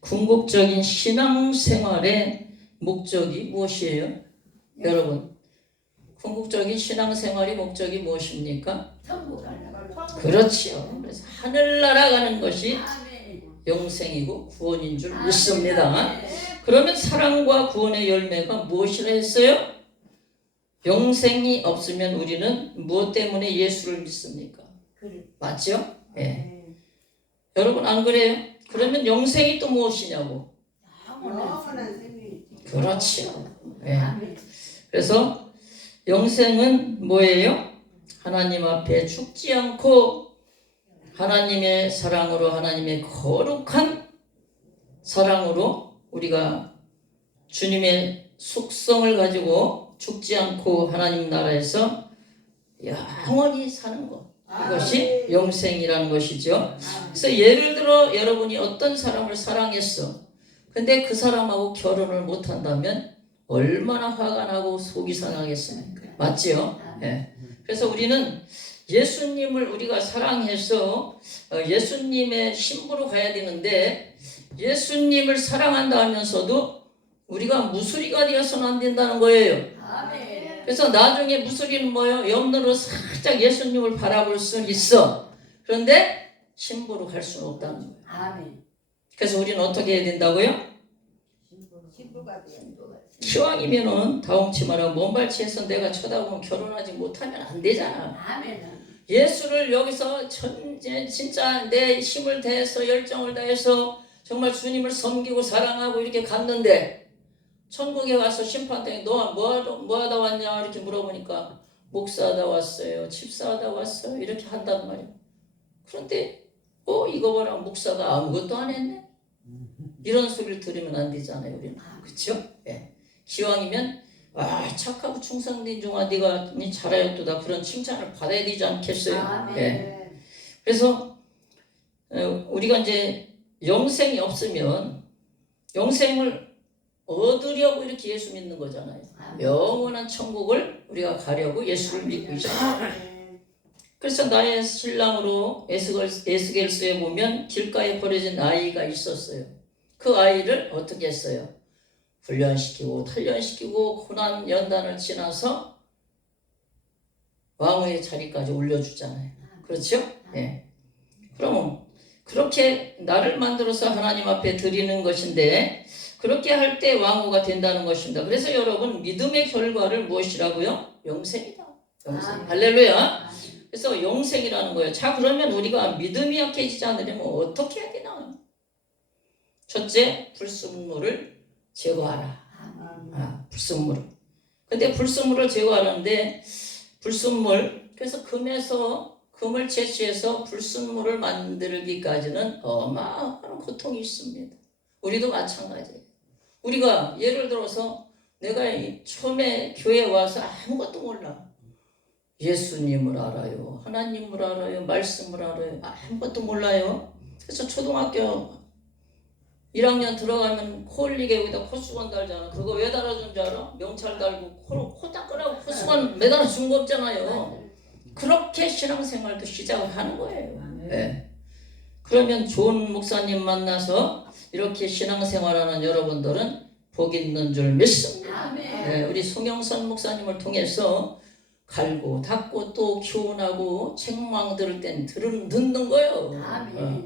궁극적인 신앙생활의 목적이 무엇이에요? 여러분, 궁극적인 신앙생활의 목적이 무엇입니까? 그렇지요. 그래서 하늘나라 가는 것이 영생이고 구원인 줄 믿습니다. 그러면 사랑과 구원의 열매가 무엇이라 했어요? 영생이 없으면 우리는 무엇 때문에 예수를 믿습니까? 맞죠? 예. 여러분 안 그래요? 그러면 영생이 또 무엇이냐고? 그렇지요. 예. 그래서 영생은 뭐예요? 하나님 앞에 죽지 않고 하나님의 사랑으로, 하나님의 거룩한 사랑으로 우리가 주님의 속성을 가지고 죽지 않고 하나님 나라에서 영원히 사는 것, 이것이 영생이라는 것이죠. 그래서 예를 들어 여러분이 어떤 사람을 사랑했어. 근데 그 사람하고 결혼을 못한다면 얼마나 화가 나고 속이 상하겠습니까? 맞지요? 네. 그래서 우리는 예수님을 우리가 사랑해서 예수님의 신부로 가야 되는데, 예수님을 사랑한다 하면서도 우리가 무수리가 되어서는 안 된다는 거예요. 그래서 나중에 무수리는 뭐예요? 옆눈으로 살짝 예수님을 바라볼 수는 있어. 그런데 신부로 갈 수는 없다는 거예요. 그래서 우리는 어떻게 해야 된다고요? 기왕이면은 다홍치마라 몸발치해서 내가 쳐다보면 결혼하지 못하면 안 되잖아. 예수를 여기서 진짜 내 힘을 다해서 열정을 다해서 정말 주님을 섬기고 사랑하고 이렇게 갔는데, 천국에 와서 심판대에 너 뭐하다 왔냐 이렇게 물어보니까 목사하다 왔어요, 집사하다 왔어요, 이렇게 한단 말이에요. 그런데 이거 봐라, 목사가 아무것도 안 했네, 이런 소리를 들으면 안 되잖아요, 우리는. 그렇죠? 예. 기왕이면 착하고 충성된 종아 네가 잘하였도다, 그런 칭찬을 받아야 되지 않겠어요? 예. 그래서 우리가 이제 영생이 없으면 영생을 얻으려고 이렇게 예수 믿는 거잖아요. 영원한 천국을 우리가 가려고 예수를 믿고 있어요. 그래서 나의 신랑으로 에스겔서에 보면 길가에 버려진 아이가 있었어요. 그 아이를 어떻게 했어요? 훈련시키고 단련시키고 고난 연단을 지나서 왕의 자리까지 올려주잖아요. 그렇죠? 네. 그럼 그렇게 나를 만들어서 하나님 앞에 드리는 것인데, 그렇게 할 때 왕후가 된다는 것입니다. 그래서 여러분, 믿음의 결과를 무엇이라고요? 영생이다. 영생. 할렐루야. 그래서 영생이라는 거예요. 자, 그러면 우리가 믿음이 약해지지 않으려면 어떻게 해야 되나? 첫째, 불순물을 제거하라. 불순물을. 근데 불순물을 제거하는데, 그래서 금을 채취해서 불순물을 만들기까지는 어마어마한 고통이 있습니다. 우리도 마찬가지예요. 우리가 예를 들어서 내가 처음에 교회에 와서 아무것도 몰라. 예수님을 알아요, 하나님을 알아요, 말씀을 알아요, 아무것도 몰라요. 그래서 초등학교 1학년 들어가면 코 흘리게 여기다 코수건 달잖아. 그거 왜 달아준 줄 알아? 명찰 달고 코 닦으라고 코수건 매달아 준 거 없잖아요. 그렇게 신앙생활도 시작을 하는 거예요. 네. 그러면 좋은 목사님 만나서 이렇게 신앙생활하는 여러분들은 복 있는 줄 믿습니다. 네, 우리 송영선 목사님을 통해서 갈고 닦고 또 교훈하고 책망 들을 땐 듣는 거예요.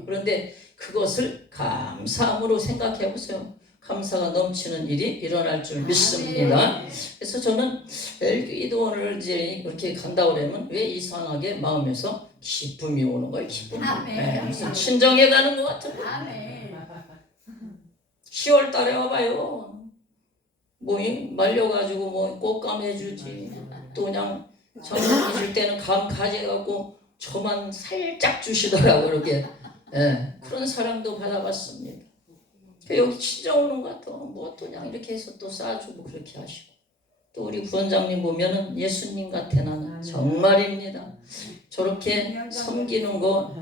그런데 그것을 감사함으로 생각해 보세요. 감사가 넘치는 일이 일어날 줄 믿습니다. 그래서 저는 기도원을 이제 그렇게 간다고 그러면 왜 이상하게 마음에서 기쁨이 오는 거예요. 기쁨이. 무슨 친정에 가는 것 같은 거. 10월 달에 와봐요. 말려가지고 꽃감 해주지. 또 그냥 정신이 줄 때는 감 가져가고 저만 살짝 주시더라고, 그렇게. 그런 사랑도 받아봤습니다. 여기 친정 오는 것 같아. 또 그냥 이렇게 해서 또 싸주고 그렇게 하시고. 또 우리 부원장님 보면은 예수님 같아, 나는. 정말입니다. 저렇게 섬기는 거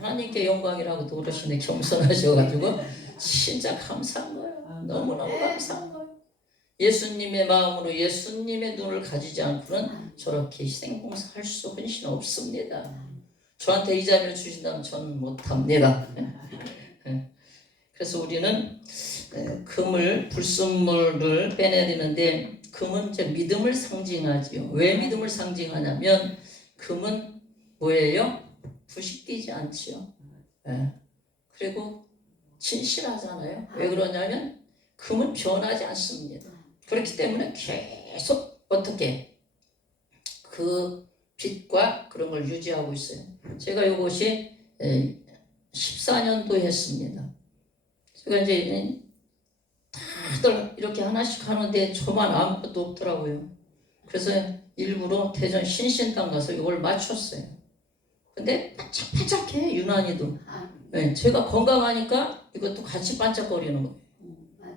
하나님께 영광이라고도 그러시네. 겸손하셔가지고 진짜 감사한 거예요. 너무너무 감사한 거예요. 예수님의 마음으로 예수님의 눈을 가지지 않고는 저렇게 희생봉사할 수 헌신 없습니다. 저한테 이 자리를 주신다면 저는 못합니다. 그래서 우리는 금을 불순물을 빼내야 되는데 금은 이제 믿음을 상징하지요. 왜 믿음을 상징하냐면 금은 뭐예요? 부식되지 않지요. 예. 그리고 진실하잖아요. 왜 그러냐면 금은 변하지 않습니다. 그렇기 때문에 계속 어떻게 그 빛과 그런 걸 유지하고 있어요. 제가 이것이 14년도 했습니다. 제가 이제 다들 이렇게 하나씩 하는데 저만 아무것도 없더라고요. 그래서 일부러 대전 신신당 가서 이걸 맞췄어요. 근데 반짝반짝해 유난히도. 네, 제가 건강하니까 이것도 같이 반짝거리는 거예요.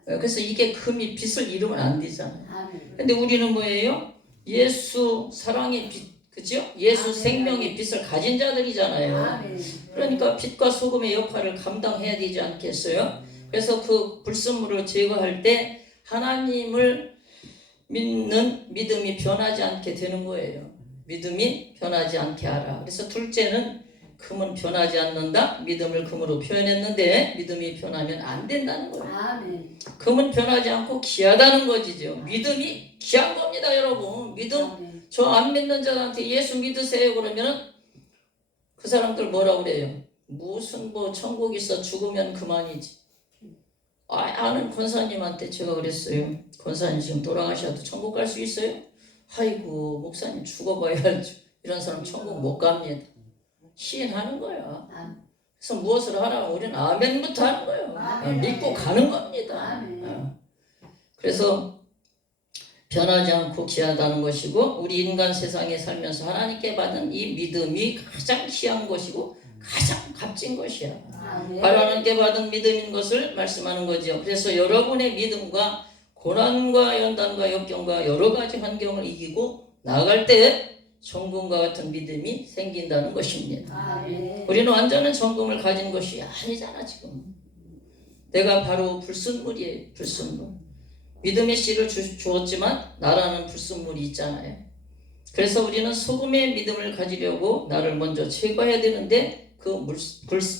그래서 이게 금이 빛을 잃으면 안 되잖아요. 근데 우리는 뭐예요? 예수 사랑의 빛, 그죠? 예수 생명의 빛을 가진 자들이잖아요. 그러니까 빛과 소금의 역할을 감당해야 되지 않겠어요? 그래서 그 불순물을 제거할 때 하나님을 믿는 믿음이 변하지 않게 되는 거예요. 믿음이 변하지 않게 하라. 그래서 둘째는 금은 변하지 않는다. 믿음을 금으로 표현했는데 믿음이 변하면 안 된다는 거예요. 금은 변하지 않고 귀하다는 거지죠. 믿음이 귀한 겁니다, 여러분. 믿음, 저 안 믿는 자한테 예수 믿으세요 그러면은 그 사람들 뭐라고 그래요? 무슨 뭐 천국 있어 죽으면 그만이지. 아는 권사님한테 제가 그랬어요. 권사님 지금 돌아가셔도 천국 갈 수 있어요? 아이고 목사님 죽어봐야 알죠. 이런 사람 천국 못 갑니다. 시인하는 거야. 그래서 무엇을 하라면 우리는 아멘부터 하는 거예요. 믿고 가는 겁니다. 그래서 변하지 않고 귀하다는 것이고 우리 인간 세상에 살면서 하나님께 받은 이 믿음이 가장 귀한 것이고 가장 값진 것이야. 바로 하나님께 받은 믿음인 것을 말씀하는 거죠. 그래서 여러분의 믿음과 고난과 연단과 역경과 여러 가지 환경을 이기고 나아갈 때 정금과 같은 믿음이 생긴다는 것입니다. 우리는 완전한 정금을 가진 것이 아니잖아 지금. 내가 바로 불순물이에요. 불순물. 믿음의 씨를 주었지만 나라는 불순물이 있잖아요. 그래서 우리는 소금의 믿음을 가지려고 나를 먼저 제거해야 되는데 그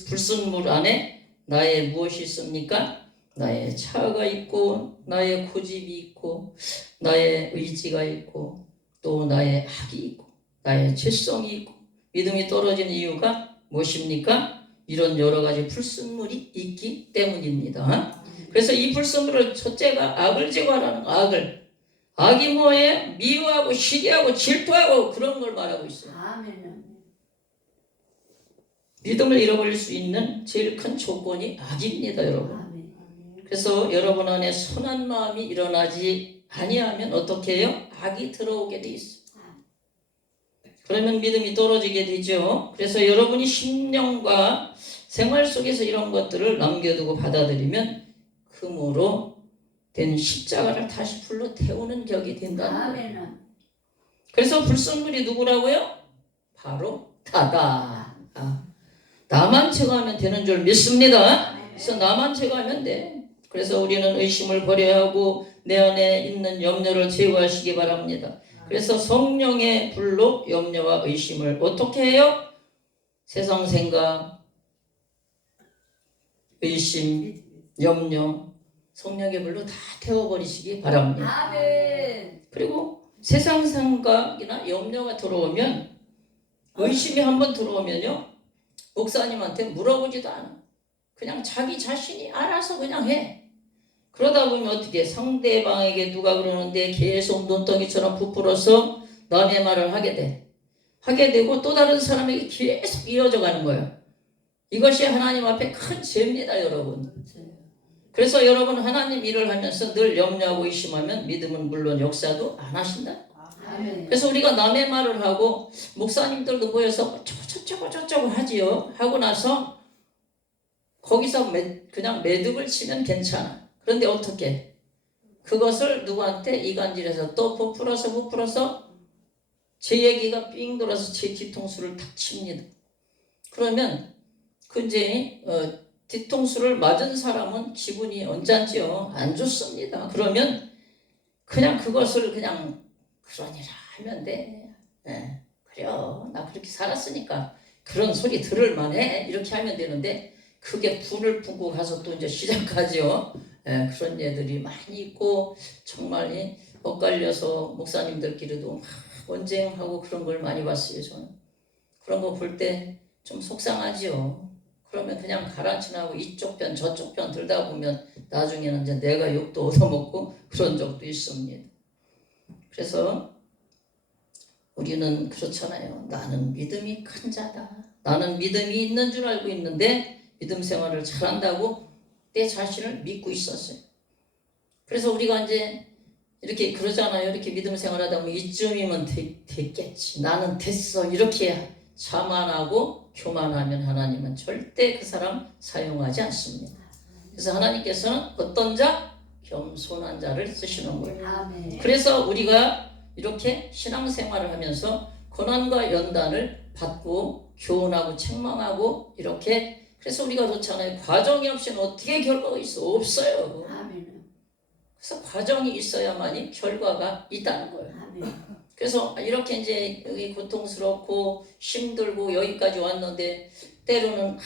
불순물 안에 나의 무엇이 있습니까? 나의 차가 있고 나의 고집이 있고 나의 의지가 있고 또 나의 악이 있고 나의 죄성이 있고 믿음이 떨어진 이유가 무엇입니까? 이런 여러 가지 불순물이 있기 때문입니다. 그래서 이 불순물을 첫째가 악을 제거하라는 악을. 악이 뭐예요? 미워하고 시기하고 질투하고 그런 걸 말하고 있어요. 믿음을 잃어버릴 수 있는 제일 큰 조건이 악입니다, 여러분. 그래서 여러분 안에 선한 마음이 일어나지 아니하면 어떻게 해요? 악이 들어오게 돼 있어요. 그러면 믿음이 떨어지게 되죠. 그래서 여러분이 심령과 생활 속에서 이런 것들을 남겨두고 받아들이면 금으로 된 십자가를 다시 불러 태우는 격이 된다는 거예요. 그래서 불순물이 누구라고요? 바로 나다. 나만 제거하면 되는 줄 믿습니다. 그래서 나만 제거하면 돼. 그래서 우리는 의심을 버려야 하고 내 안에 있는 염려를 제거하시기 바랍니다. 그래서 성령의 불로 염려와 의심을 어떻게 해요? 세상 생각, 의심, 염려, 성령의 불로 다 태워버리시기 바랍니다. 그리고 세상 생각이나 염려가 들어오면 의심이 한번 들어오면요. 목사님한테 물어보지도 않아. 그냥 자기 자신이 알아서 그냥 해. 그러다 보면 어떻게 상대방에게 누가 그러는데 계속 눈덩이처럼 부풀어서 남의 말을 하게 돼. 하게 되고 또 다른 사람에게 계속 이어져 가는 거예요. 이것이 하나님 앞에 큰 죄입니다, 여러분. 그래서 여러분 하나님 일을 하면서 늘 염려하고 의심하면 믿음은 물론 역사도 안 하신다. 그래서 우리가 남의 말을 하고 목사님들도 모여서 저쩌고 하지요. 하고 나서 거기서 그냥 매듭을 치면 괜찮아. 그런데 어떻게? 그것을 누구한테 이간질해서 또 부풀어서 제 얘기가 삥 돌아서 제 뒤통수를 탁 칩니다. 그러면 그 이제 뒤통수를 맞은 사람은 기분이 언짢지요. 안 좋습니다. 그러면 그냥 그것을 그냥 그러니라 하면 돼. 그래요. 나 그렇게 살았으니까 그런 소리 들을 만해. 이렇게 하면 되는데 크게 불을 품고 가서 또 이제 시작하죠. 예, 그런 애들이 많이 있고 정말 엇갈려서 목사님들끼리도 막 언쟁하고 그런 걸 많이 봤어요. 저는 그런 거 볼 때 좀 속상하지요. 그러면 그냥 가라앉히고 이쪽 편 저쪽 편 들다 보면 나중에는 이제 내가 욕도 얻어먹고 그런 적도 있습니다. 그래서 우리는 그렇잖아요. 나는 믿음이 큰 자다. 나는 믿음이 있는 줄 알고 있는데 믿음 생활을 잘한다고 내 자신을 믿고 있었어요. 그래서 우리가 이제 이렇게 그러잖아요. 이렇게 믿음 생활하다 보면 이쯤이면 됐겠지. 나는 됐어. 이렇게 자만하고 교만하면 하나님은 절대 그 사람 사용하지 않습니다. 그래서 하나님께서는 어떤 자? 겸손한 자를 쓰시는 거예요. 그래서 우리가 이렇게 신앙생활을 하면서 고난과 연단을 받고 교훈하고 책망하고 이렇게 그래서 우리가 그렇잖아요. 과정이 없이는 어떻게 결과가 있어? 없어요. 그래서 과정이 있어야만이 결과가 있다는 거예요. 그래서 이렇게 이제 여기 고통스럽고 힘들고 여기까지 왔는데 때로는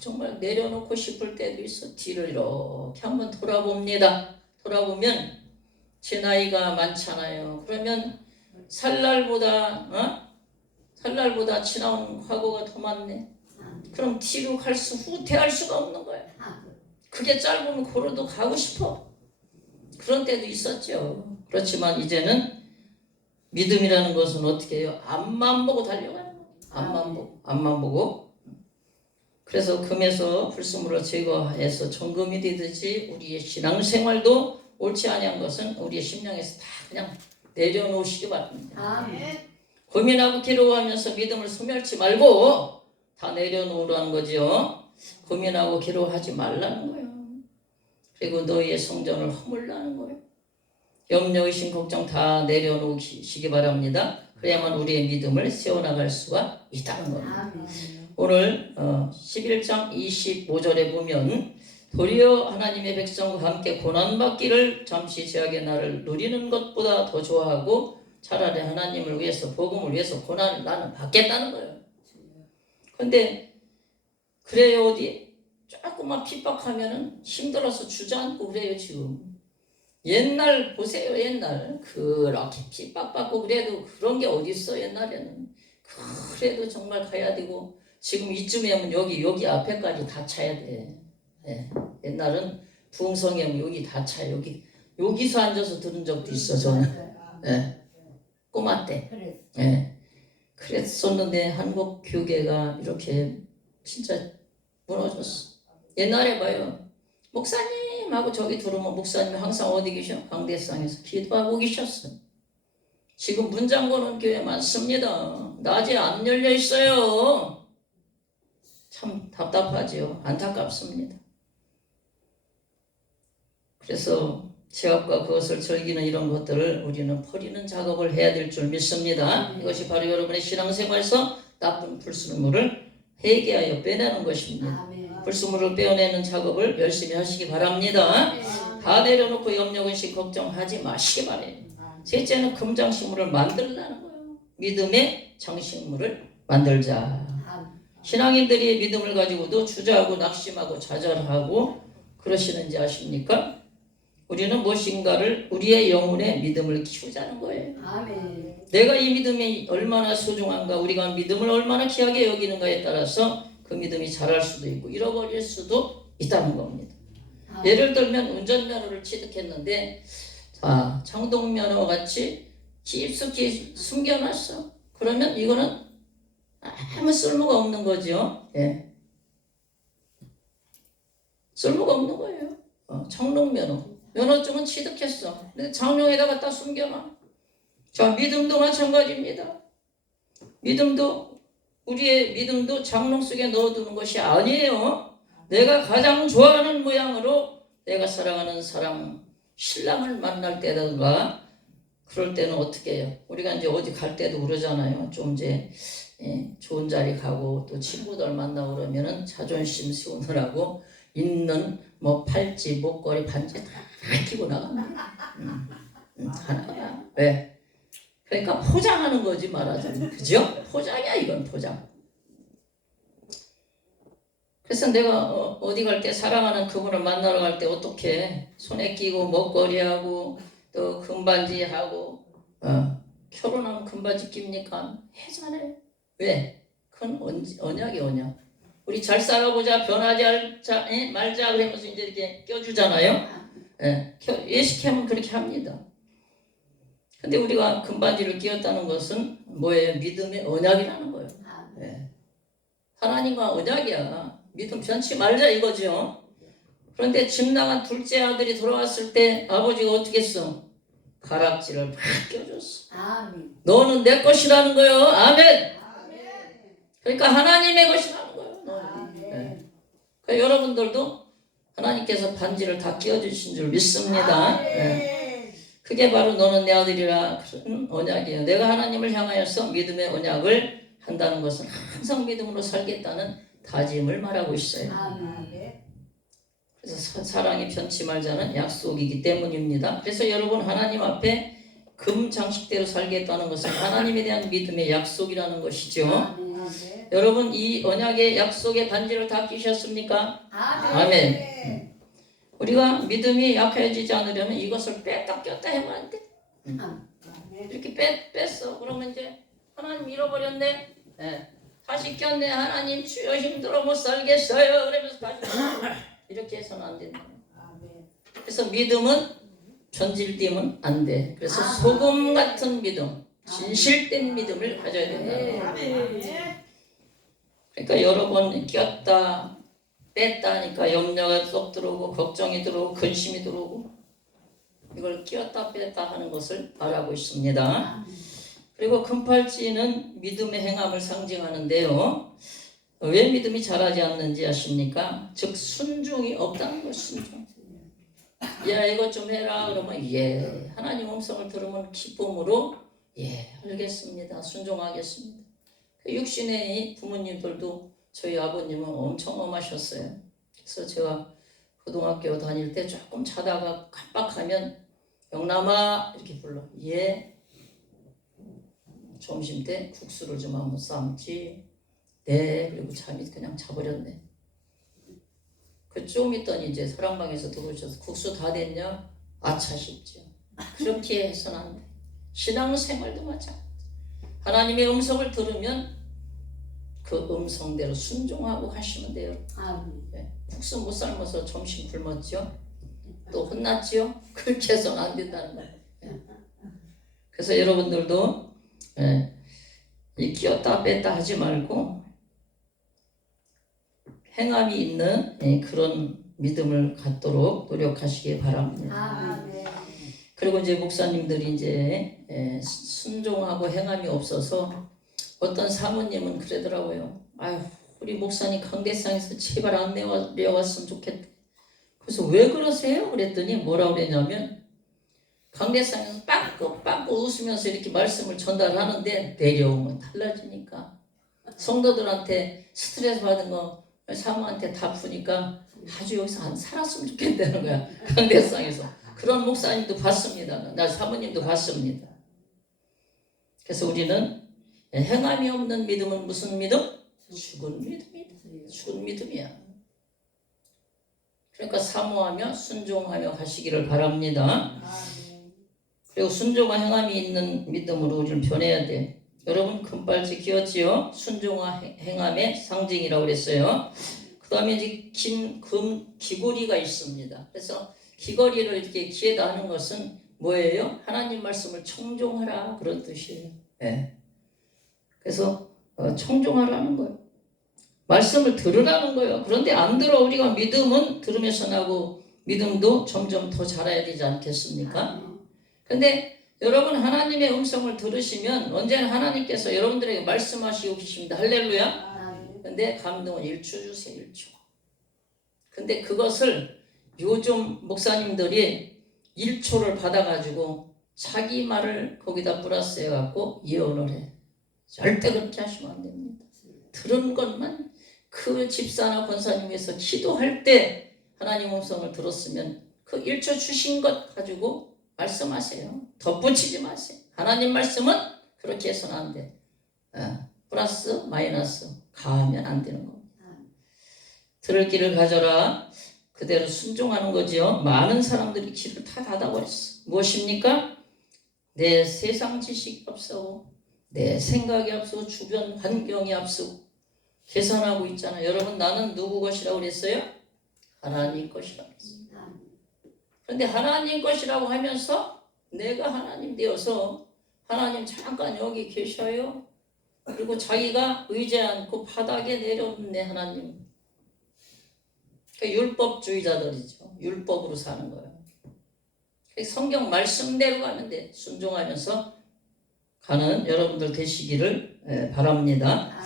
정말 내려놓고 싶을 때도 있어. 뒤를 이렇게 한번 돌아봅니다. 돌아보면 제 나이가 많잖아요. 그러면 살날보다 지나온 과거가 더 많네. 그럼 뒤로 후퇴할 수가 없는 거예요. 그게 짧으면 고로도 가고 싶어. 그런 때도 있었죠. 그렇지만 이제는 믿음이라는 것은 어떻게 해요? 앞만 보고 달려가는 거예요. 앞만 보고. 그래서 금에서 불순물을 제거해서 정금이 되듯이 우리의 신앙생활도 옳지 아니한 것은 우리의 심령에서 다 그냥 내려놓으시기 바랍니다. 고민하고 괴로워하면서 믿음을 소멸치 말고 다 내려놓으라는 거죠. 고민하고 괴로워하지 말라는 거예요. 그리고 너희의 성전을 허물라는 거예요. 염려, 의심, 걱정 다 내려놓으시기 바랍니다. 그래야만 우리의 믿음을 세워나갈 수가 있다는 겁니다. 오늘 11장 25절에 보면 도리어 하나님의 백성과 함께 고난받기를 잠시 제약의 날을 누리는 것보다 더 좋아하고 차라리 하나님을 위해서 복음을 위해서 고난을 나는 받겠다는 거예요. 근데 그래요. 어디 조금만 핍박하면은 힘들어서 주저앉고 그래요. 지금 옛날 보세요. 옛날 그렇게 핍박받고 그래도 그런 게 어디 있어. 옛날에는 그래도 정말 가야 되고 지금 이쯤에 오면 여기 앞에까지 다 차야 돼. 예. 옛날은 부흥성에 오면 여기 다 차요. 여기서 앉아서 들은 적도 있어. 저는 예. 꼬마 때 예. 그랬었는데 한국 교계가 이렇게 진짜 무너졌어. 옛날에 봐요. 목사님하고 저기 들어오면 목사님이 항상 어디 계셔? 광대상에서 기도하고 계셨어. 지금 문 잠그는 교회 많습니다. 낮에 안 열려 있어요. 참 답답하지요. 안타깝습니다. 그래서 제압과 그것을 즐기는 이런 것들을 우리는 버리는 작업을 해야 될 줄 믿습니다. 이것이 바로 여러분의 신앙생활에서 나쁜 불순물을 회개하여 빼내는 것입니다. 불순물을 빼어내는 작업을 열심히 하시기 바랍니다. 다 내려놓고 염려, 의식, 걱정하지 마시기 바래요. 셋째는 금장식물을 만들라는 거예요. 믿음의 장식물을 만들자. 신앙인들이 믿음을 가지고도 주저하고 낙심하고 좌절하고 그러시는지 아십니까? 우리는 무엇인가를 우리의 영혼의 믿음을 키우자는 거예요. 내가 이 믿음이 얼마나 소중한가, 우리가 믿음을 얼마나 귀하게 여기는가에 따라서 그 믿음이 자랄 수도 있고 잃어버릴 수도 있다는 겁니다. 예를 들면 운전면허를 취득했는데 장동면허 같이 깊숙이 숨겨놨어. 그러면 이거는 아무 쓸모가 없는 거죠. 예. 쓸모가 없는 거예요. 장롱면허. 면허증은 취득했어. 근데 장롱에다 갖다 숨겨놔. 자, 믿음도 마찬가지입니다. 우리의 믿음도 장롱 속에 넣어두는 것이 아니에요. 내가 가장 좋아하는 모양으로 내가 사랑하는 사람, 신랑을 만날 때든가 그럴 때는 어떻게 해요? 우리가 이제 어디 갈 때도 그러잖아요. 좀 이제 좋은 자리 가고 또 친구들 만나고 그러면은 자존심 세우느라고 있는 뭐 팔찌, 목걸이, 반지 다 끼고 나갑니다. 하나가 왜? 그러니까 포장하는 거지 말하자면, 그죠? 포장이야, 이건 포장. 그래서 내가 어디 갈 때 사랑하는 그분을 만나러 갈 때 어떻게 손에 끼고 목걸이하고 또 금반지하고 결혼하면 금반지 낍니까? 해잖아요. 왜? 그건 언약이 언약. 우리 잘 살아보자, 변하지 말자 그러면서 이제 이렇게 껴주잖아요. 예식하면 그렇게 합니다. 근데 우리가 금반지를 끼웠다는 것은 뭐예요? 믿음의 언약이라는 거예요. 하나님과 언약이야. 믿음 변치 말자 이거죠. 그런데 집 나간 둘째 아들이 돌아왔을 때 아버지가 어떻게 했어? 가락지를 팍 껴줬어. 너는 내 것이라는 거예요. 아멘. 그러니까 하나님의 것이라는 거예요. 그러니까 여러분들도 하나님께서 반지를 다 끼워주신 줄 믿습니다. 그게 바로 너는 내 아들이라 그런 언약이에요. 내가 하나님을 향하여서 믿음의 언약을 한다는 것은 항상 믿음으로 살겠다는 다짐을 말하고 있어요. 그래서 사랑이 변치 말자는 약속이기 때문입니다. 그래서 여러분 하나님 앞에 금 장식대로 살겠다는 것은 하나님에 대한 믿음의 약속이라는 것이죠. 여러분 이 언약의 약속의 반지를 다 끼셨습니까? 아멘. 우리가 믿음이 약해지지 않으려면 이것을 뺐다 꼈다 하면 안 돼. 이렇게 뺐어. 그러면 이제 하나님 잃어버렸네. 다시 꼈네. 하나님 주여 힘들어 못 살겠어요. 그러면서 다시 이렇게 해서는 안 된다. 그래서 믿음은 변질되면 안 돼. 그래서 소금 같은 믿음, 진실된 믿음을 가져야 된다. 그러니까 여러 번 꼈다 뺐다 하니까 염려가 쏙 들어오고 걱정이 들어오고 근심이 들어오고 이걸 끼웠다 뺐다 하는 것을 말하고 있습니다. 그리고 금팔찌는 믿음의 행함을 상징하는데요. 왜 믿음이 자라지 않는지 아십니까? 즉 순종이 없다는 것. 순종. 야 이것 좀 해라 그러면 예 하나님 음성을 들으면 기쁨으로 예 알겠습니다 순종하겠습니다. 육신의 부모님들도 저희 아버님은 엄청 엄하셨어요. 그래서 제가 고등학교 다닐 때 조금 자다가 깜빡하면 영남아 이렇게 불러. 예. 점심 때 국수를 좀 한번 삶지. 네. 그리고 잠이 그냥 자버렸네. 그 좀 있더니 이제 사랑방에서 들어오셔서 국수 다 됐냐? 아차 싶죠. 그렇게 해서는 안 돼. 신앙생활도 마찬가지. 하나님의 음성을 들으면 그 음성대로 순종하고 하시면 돼요. 국수 못 삶아서 점심 굶었죠? 또 혼났죠? 그렇게 해서는 안 된다는 거예요. 그래서 여러분들도 이 끼었다 뺐다 하지 말고 행함이 있는 그런 믿음을 갖도록 노력하시기 바랍니다. 그리고 이제 목사님들이 이제 순종하고 행함이 없어서 어떤 사모님은 그러더라고요. 아유 우리 목사님 강대상에서 제발 안 내려왔으면 좋겠다. 그래서 왜 그러세요? 그랬더니 뭐라고 그랬냐면 강대상에서 빵긋빵긋 웃으면서 이렇게 말씀을 전달하는데 내려오면 달라지니까 성도들한테 스트레스 받은 거 사모한테 다 푸니까 아주 여기서 안 살았으면 좋겠다는 거야. 강대상에서. 그런 목사님도 봤습니다. 나 사모님도 봤습니다. 그래서 우리는 행함이 없는 믿음은 무슨 믿음? 죽은 믿음이다. 죽은 믿음이야. 그러니까 사모하며 순종하며 가시기를 바랍니다. 그리고 순종과 행함이 있는 믿음으로 우리는 변해야 돼. 여러분 금발찌 끼웠지요? 순종과 행함의 상징이라고 그랬어요. 그 다음에 이제 금 귀걸이가 있습니다. 그래서 귀걸이를 이렇게 귀에다 하는 것은 뭐예요? 하나님 말씀을 청종하라 그런 뜻이에요. 그래서 청종하라는 거예요. 말씀을 들으라는 거예요. 그런데 안 들어. 우리가 믿음은 들으면서 나고 믿음도 점점 더 자라야 되지 않겠습니까? 근데 여러분 하나님의 음성을 들으시면 언제나 하나님께서 여러분들에게 말씀하시고 계십니다. 할렐루야. 근데 감동은 1초 주세요. 1초. 근데 그것을 요즘 목사님들이 1초를 받아가지고 자기 말을 거기다 플러스 해갖고 예언을 해. 절대 그렇게 하시면 안 됩니다. 들은 것만 그 집사나 권사님께서 기도할 때 하나님 음성을 들었으면 그 1초 주신 것 가지고 말씀하세요. 덧붙이지 마세요. 하나님 말씀은 그렇게 해서는 안 돼. 플러스 마이너스 가하면 안 되는 겁니다. 들을 길을 가져라. 그대로 순종하는 거지요. 많은 사람들이 길을 다 닫아버렸어. 무엇입니까? 내 세상 지식이 앞서고 내 생각이 앞서고 주변 환경이 앞서고 계산하고 있잖아요. 여러분, 나는 누구 것이라고 그랬어요? 하나님 것이라고 그랬어요. 그런데 하나님 것이라고 하면서 내가 하나님 되어서 하나님 잠깐 여기 계셔요. 그리고 자기가 의지하지 않고 바닥에 내려놓네 하나님. 그러니까 율법주의자들이죠. 율법으로 사는 거예요. 성경 말씀대로 가면 돼. 순종하면서 가는 여러분들 되시기를 바랍니다.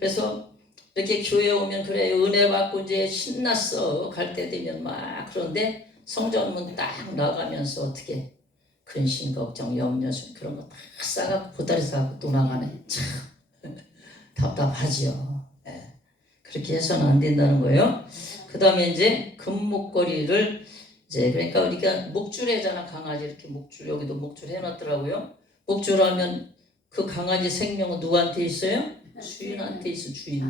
그래서 이렇게 교회 오면 그래 은혜 받고 이제 신났어 갈 때 되면 막 그런데 성전문 딱 나가면서 어떻게 근심 걱정 염려 그런 거 다 싸갖고 보따리 싸갖고 또 나가네. 참 답답하지요. 예. 그렇게 해서는 안 된다는 거예요. 그 다음에 이제 금목걸이를 이제 그러니까 우리가 목줄해잖아. 강아지 이렇게 목줄, 여기도 목줄 해놨더라고요. 목줄하면 그 강아지 생명은 누구한테 있어요? 주인한테 있어. 주인.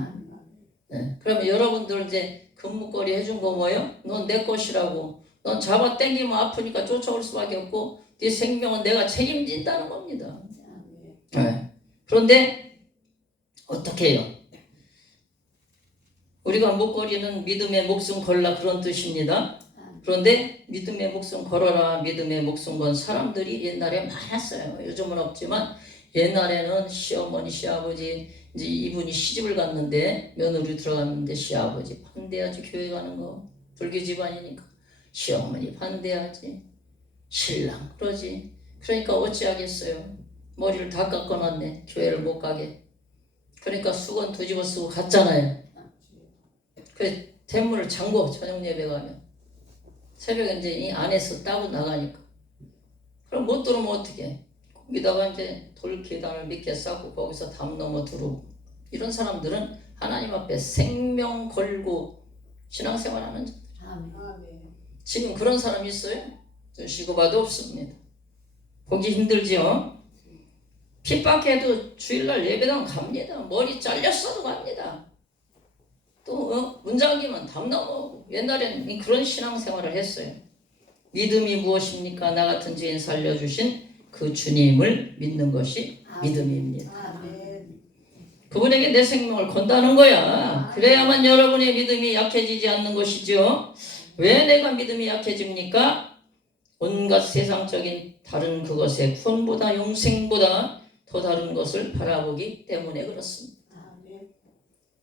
네. 그러면 여러분들 이제 금목걸이 해준 거 뭐예요? 넌 내 것이라고. 넌 잡아 당기면 아프니까 쫓아올 수밖에 없고 네 생명은 내가 책임진다는 겁니다. 네. 그런데 어떻게 해요? 우리가 목걸이는 믿음의 목숨 걸라 그런 뜻입니다. 그런데 믿음의 목숨 걸어라, 믿음의 목숨 건 사람들이 옛날에 많았어요. 요즘은 없지만 옛날에는 시어머니, 시아버지, 이제 이분이 시집을 갔는데 며느리 들어갔는데 시아버지 반대하지. 교회 가는 거 불교 집안이니까 시어머니 반대하지, 신랑 그러지. 그러니까 어찌하겠어요. 머리를 다 깎아놨네. 교회를 못 가게. 그러니까 수건 뒤집어 쓰고 갔잖아요. 그 대문을 잠궈. 저녁 예배 가면 새벽에 이제 이 안에서 따고 나가니까. 그럼 못 들어오면 어떡해. 거기다가 이제 돌 계단을 몇 개 쌓고 거기서 담 넘어 들어오고. 이런 사람들은 하나님 앞에 생명 걸고 신앙생활하는 자들. 지금 그런 사람이 있어요? 드시고 봐도 없습니다. 보기 힘들지요. 핍박해도 주일날 예배당 갑니다. 머리 잘렸어도 갑니다. 또 문장기면 담 넘어오고. 옛날에는 그런 신앙생활을 했어요. 믿음이 무엇입니까? 나 같은 죄인 살려주신 그 주님을 믿는 것이 믿음입니다. 그분에게 내 생명을 건다는 거야. 그래야만 여러분의 믿음이 약해지지 않는 것이죠. 왜 내가 믿음이 약해집니까? 온갖 세상적인 다른 그것의 구원보다 용생보다 더 다른 것을 바라보기 때문에 그렇습니다.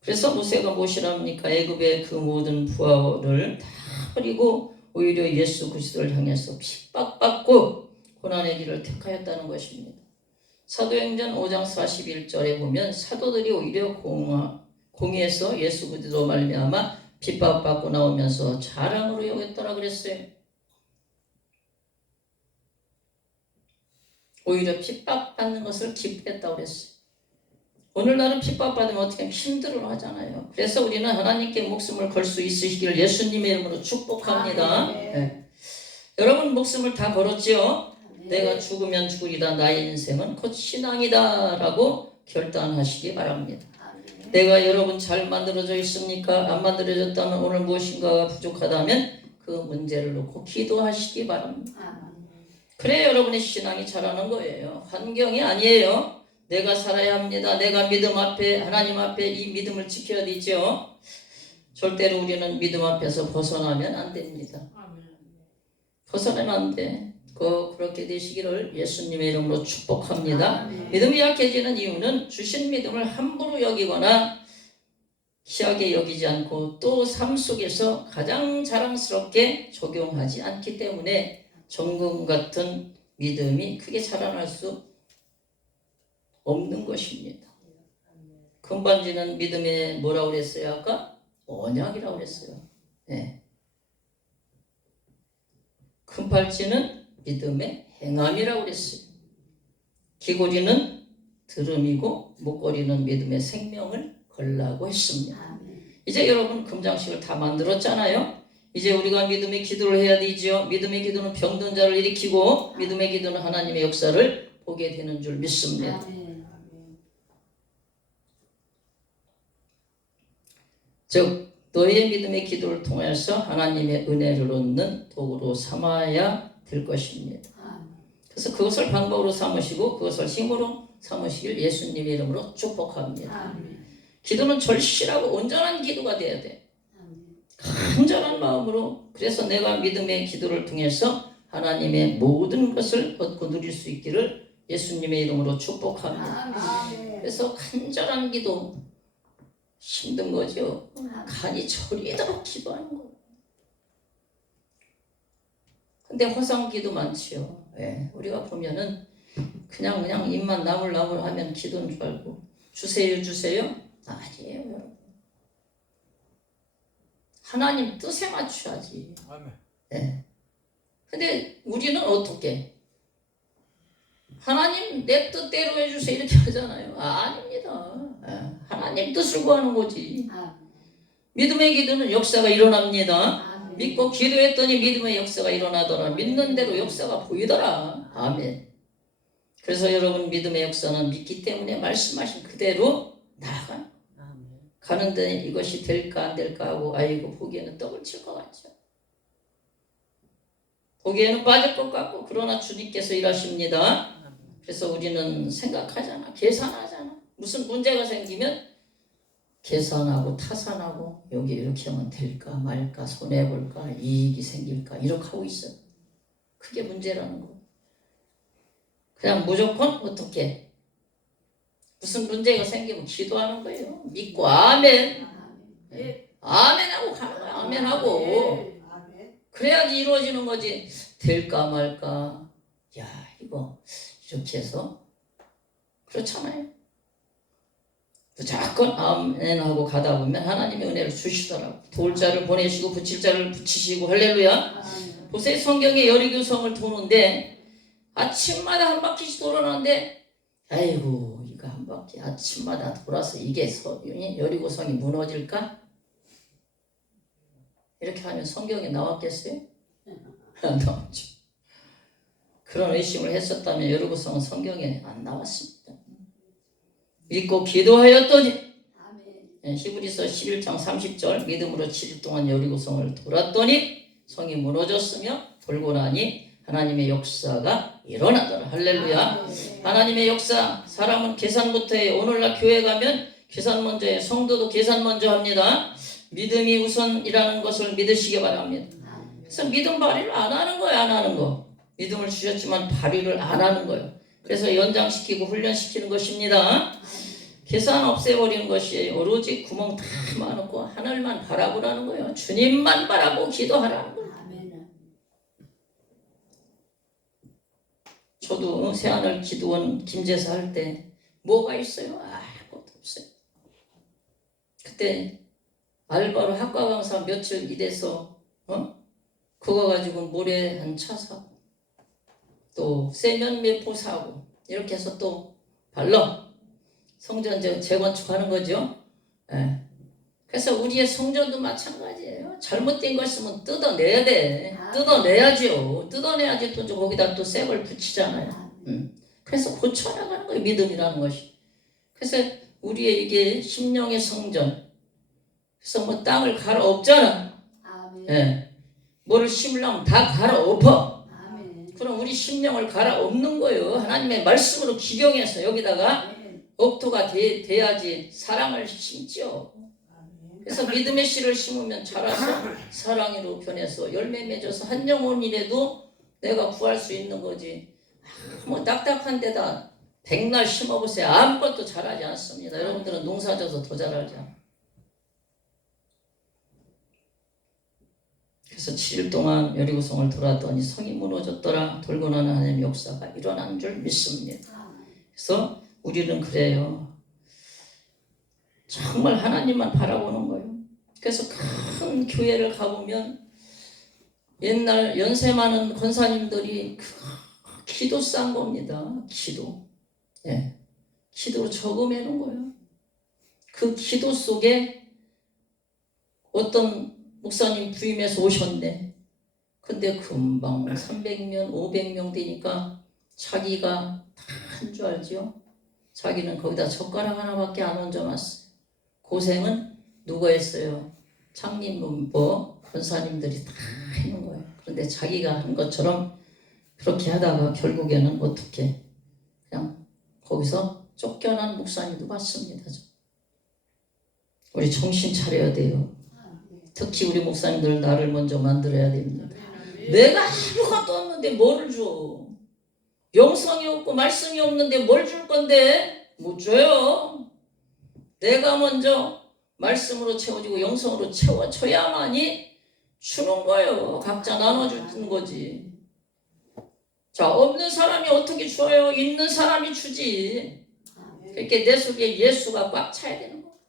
그래서 모세가 무엇이랍니까? 애굽의 그 모든 부하를 다 버리고 오히려 예수 그리스도를 향해서 핍박받고 고난의 길을 택하였다는 것입니다. 사도행전 5장 41절에 보면 사도들이 오히려 공의에서 예수 그리스도 말미암아 핍박받고 나오면서 자랑으로 여겼더라 그랬어요. 오히려 핍박받는 것을 기뻐했다고 그랬어요. 오늘날은 핍박받으면 어떻게 힘들어 하잖아요. 그래서 우리는 하나님께 목숨을 걸 수 있으시기를 예수님의 이름으로 축복합니다. 네. 여러분 목숨을 다 걸었지요? 내가 죽으면 죽으리다. 나의 인생은 곧 신앙이다 라고 결단하시기 바랍니다. 내가 여러분 잘 만들어져 있습니까? 안 만들어졌다면 오늘 무엇인가가 부족하다면 그 문제를 놓고 기도하시기 바랍니다. 그래 여러분의 신앙이 자라는 거예요. 환경이 아니에요. 내가 살아야 합니다. 내가 믿음 앞에 하나님 앞에 이 믿음을 지켜야 되죠. 절대로 우리는 믿음 앞에서 벗어나면 안 됩니다. 벗어나면 안 돼. 그렇게 되시기를 예수님의 이름으로 축복합니다. 믿음이 약해지는 이유는 주신 믿음을 함부로 여기거나 희하게 여기지 않고 또 삶 속에서 가장 자랑스럽게 적용하지 않기 때문에 정금 같은 믿음이 크게 자라날 수 없는 것입니다. 금반지는 믿음에 뭐라고 그랬어요? 아까? 언약이라고 그랬어요. 네. 금팔찌는 믿음의 행함이라고 그랬어요. 귀고리는 들음이고 목걸이는 믿음의 생명을 걸라고 했습니다. 이제 여러분 금장식을 다 만들었잖아요. 이제 우리가 믿음의 기도를 해야 되죠. 믿음의 기도는 병든 자를 일으키고 믿음의 기도는 하나님의 역사를 보게 되는 줄 믿습니다. 즉 너희의 믿음의 기도를 통해서 하나님의 은혜를 얻는 도구로 삼아야 될 것입니다. 그래서 그것을 방법으로 삼으시고 그것을 힘으로 삼으시길 예수님의 이름으로 축복합니다. 기도는 절실하고 온전한 기도가 돼야 돼. 간절한 마음으로. 그래서 내가 믿음의 기도를 통해서 하나님의 모든 것을 얻고 누릴 수 있기를 예수님의 이름으로 축복합니다. 그래서 간절한 기도 힘든 거죠. 간이 저리도록 기도하는 거예요. 근데 허상기도 많지요. 예, 우리가 보면은 그냥 입만 나물나물 하면 기도인 줄 알고 주세요 주세요? 아니에요 여러분. 하나님 뜻에 맞춰야지. 아멘. 예. 근데 우리는 어떻게? 하나님 내 뜻대로 해주세요 이렇게 하잖아요. 아닙니다. 예, 하나님 뜻을 구하는 거지. 믿음의 기도는 역사가 일어납니다. 믿고 기도했더니 믿음의 역사가 일어나더라. 믿는 대로 역사가 보이더라. 아멘. 그래서 여러분 믿음의 역사는 믿기 때문에 말씀하신 그대로 나아가는. 가는데 이것이 될까 안 될까 하고 아이고 보기에는 떡을 칠 것 같죠. 보기에는 빠질 것 같고 그러나 주님께서 일하십니다. 그래서 우리는 생각하잖아. 계산하잖아. 무슨 문제가 생기면 계산하고 타산하고 여기 이렇게 하면 될까 말까 손해볼까 이익이 생길까 이렇게 하고 있어요. 그게 문제라는 거. 그냥 무조건 어떻게 무슨 문제가 생기면 기도하는 거예요. 믿고 아멘. 아멘하고 가는 거야. 아멘하고. 그래야지 이루어지는 거지. 될까 말까. 야 이거 이렇게 해서 그렇잖아요. 무조건 아멘하고 가다 보면 하나님의 은혜를 주시더라고. 도울 자를 보내시고 붙일 자를 붙이시고 할렐루야. 보세요. 성경에 여리고성을 도는데 아침마다 한 바퀴씩 돌아가는데 아이고 이거 한 바퀴 아침마다 돌아서 이게 여리고성이 무너질까? 이렇게 하면 성경에 나왔겠어요? 안 나왔죠. 그런 의심을 했었다면 여리고성은 성경에 안 나왔습니다. 믿고 기도하였더니 히브리서 11장 30절 믿음으로 7일 동안 여리고성을 돌았더니 성이 무너졌으며 돌고 나니 하나님의 역사가 일어나더라. 할렐루야. 하나님의 역사. 사람은 계산부터 해요. 오늘날 교회 가면 계산 먼저 해요. 성도도 계산 먼저 합니다. 믿음이 우선이라는 것을 믿으시기 바랍니다. 그래서 믿음 발휘를 안 하는 거예요. 안 하는 거. 믿음을 주셨지만 발휘를 안 하는 거예요. 그래서 연장시키고 훈련시키는 것입니다. 계산 없애버리는 것이 오로지 구멍 다 막아놓고 하늘만 바라보라는 거예요. 주님만 바라보고 기도하라는 거예요. 저도 새하늘 기도원 김제사 할 때 뭐가 있어요? 아무것도 없어요. 그때 알바로 학과 강사 며칠 일해서 그거 가지고 모래 한 차 사고 또 세면 매포 사고 이렇게 해서 또 발로 성전 재건축하는 거죠. 예. 그래서 우리의 성전도 마찬가지예요. 잘못된 거 있으면 뜯어내야 돼. 뜯어내야죠. 뜯어내야지 또 거기다 또 쇠을 붙이잖아요. 그래서 고쳐나가는 거예요. 믿음이라는 것이. 그래서 우리의 이게 심령의 성전. 그래서 뭐 땅을 갈아엎잖아. 예. 뭐를 심으려면 다 갈아엎어. 그럼 우리 심령을 갈아엎는 거예요. 하나님의 말씀으로 기경해서 여기다가 옥토가 돼야지 사랑을 심죠. 그래서 믿음의 씨를 심으면 자라서 사랑으로 변해서 열매 맺어서 한 영혼이라도 내가 구할 수 있는 거지. 뭐 딱딱한 데다 백날 심어보세요. 아무것도 자라지 않습니다. 여러분들은 농사져서 더 자라지 않아요. 그래서 7일 동안 여리고성을 돌았더니 성이 무너졌더라. 돌고 나는 하나님의 역사가 일어난 줄 믿습니다. 그래서 우리는 그래요. 정말 하나님만 바라보는 거예요. 그래서 큰 교회를 가보면 옛날 연세 많은 권사님들이 기도 싼 겁니다. 기도. 예. 기도로 저금해 놓은 거예요. 그 기도 속에 어떤 목사님 부임해서 오셨네. 근데 금방 300명, 500명 되니까 자기가 다 한 줄 알죠? 자기는 거기다 젓가락 하나밖에 안 얹어놨어요. 고생은 누가 했어요? 장님 뭐 권사님들이 다 하는 거예요. 그런데 자기가 한 것처럼 그렇게 하다가 결국에는 어떻게 그냥 거기서 쫓겨난 목사님도 봤습니다. 우리 정신 차려야 돼요. 특히 우리 목사님들 나를 먼저 만들어야 됩니다. 내가 아무것도 없는데 뭐를 줘? 영성이 없고 말씀이 없는데 뭘 줄 건데? 못 줘요. 내가 먼저 말씀으로 채워지고 영성으로 채워져야만이 주는 거예요. 각자 나눠주는 거지. 자, 없는 사람이 어떻게 줘요? 있는 사람이 주지. 그렇게 내 속에 예수가 꽉 차야 되는 거예요.